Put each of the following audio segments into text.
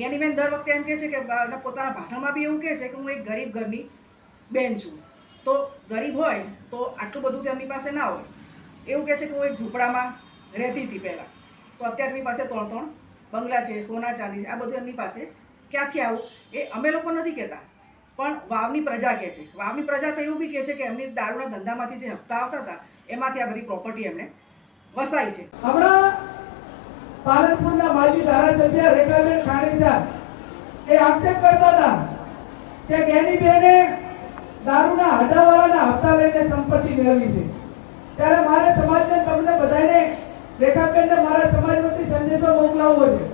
જ્ઞાનીબેન દર વખતે એમ કહે છે કે પોતાના ભાષણમાં બી એવું કહે છે કે હું એક ગરીબ ઘરની બેન છું. તો ગરીબ હોય તો આટલું બધું તેમની પાસે ના હોય. એવું કહે છે કે હું એક ઝૂંપડામાં રહેતી હતી પહેલાં, તો અત્યારે એમની પાસે 3 બંગલા છે, સોના ચાંદી, આ બધું એમની પાસે ક્યાંથી આવું એ અમે લોકો નથી કહેતા, પણ વાવની પ્રજા કહે છે. વાવની પ્રજા તો એવું બી કહે છે કે એમની દારૂના ધંધામાંથી જે હપ્તા આવતા હતા એમાંથી આ બધી પ્રોપર્ટી એમને વસાઈ છે. હમણાં પાલનપુરના માજી ધારાસભ્ય રેખાબેન ખાણીજા એ આક્ષેપ કરતા હતા કે જ્ઞાનીબેને દારૂના હટાવાળાના હપ્તા લઈને સંપત્તિ મેળવી છે. ત્યારે મારા સમાજને તમને બધાને રેખાબેનને મારા સમાજ વતી સંદેશો મોકલાવવો છે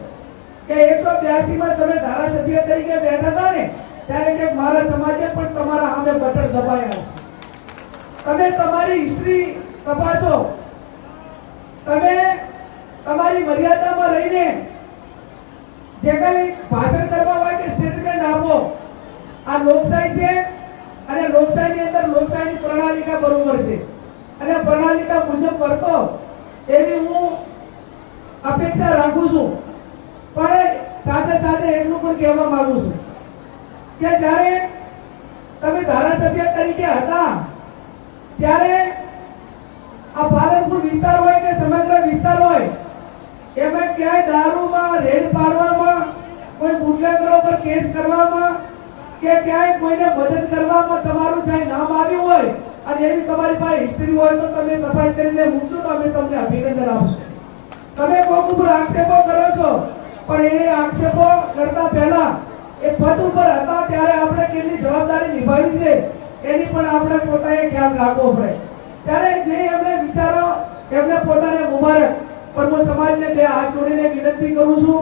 કે 182 માં તમે ધારાસભ્ય તરીકે બેઠા હતા ને ત્યારે કે મારા સમાજે પણ તમારા સામે બટન દબાયા છે. તમે તમારી હિસ્ટ્રી તપાસો, તમે તમારી મર્યાદામાં રહીને જે કંઈ ભાષણ કરવા માટે સ્ટેટમેન્ટ આપો. આ લોકશાહી છે અને લોકશાહીની અંદર લોકશાહીની પ્રણાલિકા બરોબર છે અને પ્રણાલિકા મુજબ વર્તો એવી હું અપેક્ષા રાખું છું. પણ સાથે સાથે એટલું પણ કહેવા માંગુ છું કે જ્યારે તમે ધારાસભ્ય તરીકે હતા ત્યારે આ પાલનપુર વિસ્તાર હોય કે સમગ્ર વિસ્તાર હોય એમાં ક્યાંય દારૂમાં રેડ પાડવામાં, કોઈ બુટલેગરો પર કેસ કરવામાં કે ક્યાંય કોઈને મદદ કરવામાં તમારું ચાહે નામ આવ્યું હોય અને એવી તમારી પાસે હિસ્ટ્રી હોય તો તમે તપાસ કરીને મૂકજો તો અમે તમને અભિનંદન આપશું. તમે કોક ઉપર આક્ષેપો કરો છો, પણ એ આક્ષેપો કરતા પહેલા એ પદ ઉપર હતા ત્યારે આપણે કેટલી જવાબદારી નિભાવી છે એની પણ આપણે પોતાએ ખ્યાલ રાખવો પડે. ત્યારે જે એમને વિચારો એમને પોતાને મુબારક, પણ હું સમાજને 2 હાથ જોડીને વિનંતી કરું છું